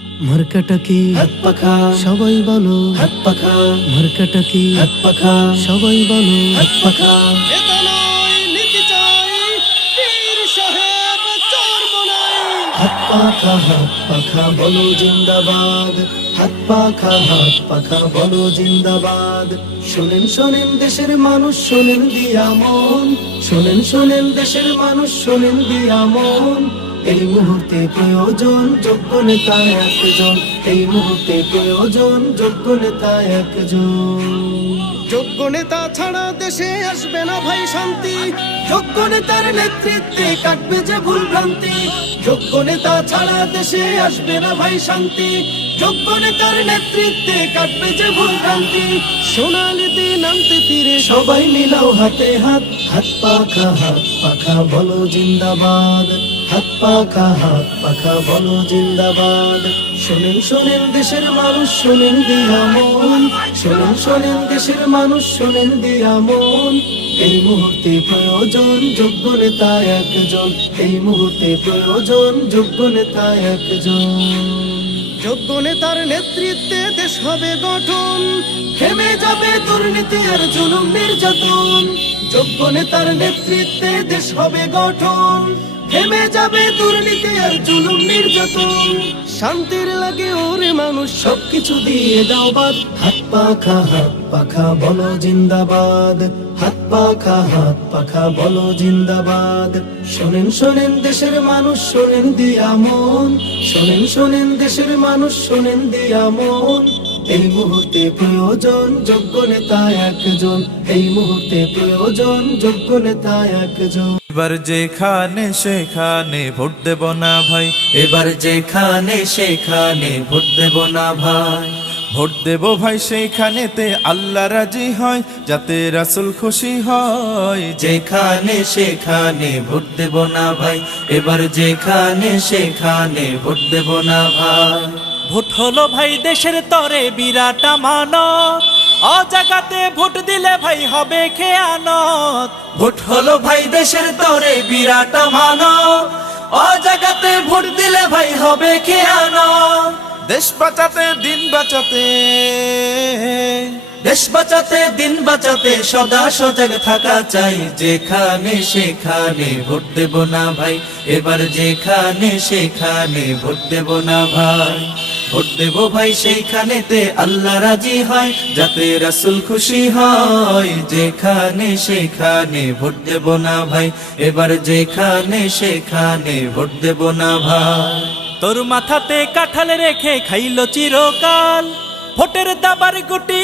মার্কাটা কি? হাত পাখা। সবাই বলো। হাত পাখা। মার্কাটা কি? হাত পাখা। সবাই বলো। হাত পাখা। হাত পাখা হাত পাখা বলো জিন্দাবাদ। হাত পাখা হাত পাখা বলো জিন্দাবাদ। শোনেন শোনেন দেশের মানুষ শোনেন দিয়া মন। শোনেন শোনেন দেশের মানুষ শোনেন দিয়া মন। এই মুহূর্তে প্রয়োজন, যোগ্য নেতা একজন। এই মুহূর্তে প্রয়োজন, যোগ্য নেতা একজন। যোগ্য নেতা ছাড়া দেশে আসবে না ভাই শান্তি। যোগ্য নেতার নেতৃত্বে কাটবে যে ভুল ভ্রান্তি। যোগ্য নেতা ছাড়া দেশে আসবে না ভাই শান্তি। যোগ্য নেতার নেতৃত্বে কাটবে যে ভুল ভ্রান্তি। সোনালি দিন আনতে ফিরে সবাই মিলাও হাতে হাত। হাত পাখা হাত পাখা বলো জিন্দাবাদ। হাত পাখা হাত পাখা বলো জিন্দাবাদ। শোনেন শোনেন দেশের মানুষ, শোনেন দিয়া মন। শোনেন শোনেন দেশের মানুষ, শোনেন দিয়া মন। এই মুহূর্তে প্রয়োজন, যোগ্য নেতা একজন। এই মুহূর্তে প্রয়োজন, যোগ্য নেতা একজন। যোগ্য নেতার নেতৃত্বে দেশ হবে গঠন। থেমে যাবে দুর্নীতি আর জুলুম নির্যাতন। যোগ্য নেতার নেতৃত্বে দেশ হবে গঠন। থেমে যাবে দুর্নীতি আর জুলুম নির্যাতন। শান্তির লাগে ওরে মানুষ, সবকিছু দিয়ে দাও বাদ। হাত পাখা হাত পাখা বলো জিন্দাবাদ। হাত পাখা হাত পাখা বলো জিন্দাবাদ। শোনেন শোনেন দেশের মানুষ, শোনেন দিয়া মন। শোনেন শোনেন দেশের মানুষ, শোনেন দিয়া মন। এই মুহূর্তে প্রয়োজন, যোগ্য নেতা একজন। এই মুহূর্তে প্রয়োজন, যোগ্য নেতা একজন। এবার যেখানে সেখানে ভোট দেব না ভাই। এবার যেখানে সেখানে ভোট দেব না ভাই। ভোট দেব ভাই সেইখানেতে আল্লাহ রাজি হয়, যাতে রাসুল খুশি হয়। যেখানে সেখানে ভোট দেব না ভাই, এবার যেখানে সেখানে ভোট দেব না ভাই। ভোট হলো ভাই দেশের তরে বিরাট আমানত। অজাগাতে ভোট দিলে ভাই হবে খেয়ানত। ভোট হলো ভাই দেশের তরে বিরাট মানো ও জায়গাতে ভোট দিলে ভাই হবে খেয়ানো দেশ বাঁচাতে দিন বাঁচাতে। দেশ বাঁচাতে দিন বাঁচাতে সদা সজাগ থাকা চাই। যেখানে সেখানে ভোট দেব না ভাই এবার যেখানে সেখানে ভোট দেব না ভাই। ভোট দেব ভাই, সেইখানেতে আল্লাহ রাজি হয়। যাতে রাসুল খুশি হয়, যেখানে সেখানে ভোট দেব না ভাই। এবার যেখানে সেখানে ভোট দেব না ভাই। তোর মাথাতে কাঁঠাল রেখে খাইলো চিরকাল। ভোটের দাবার গুটি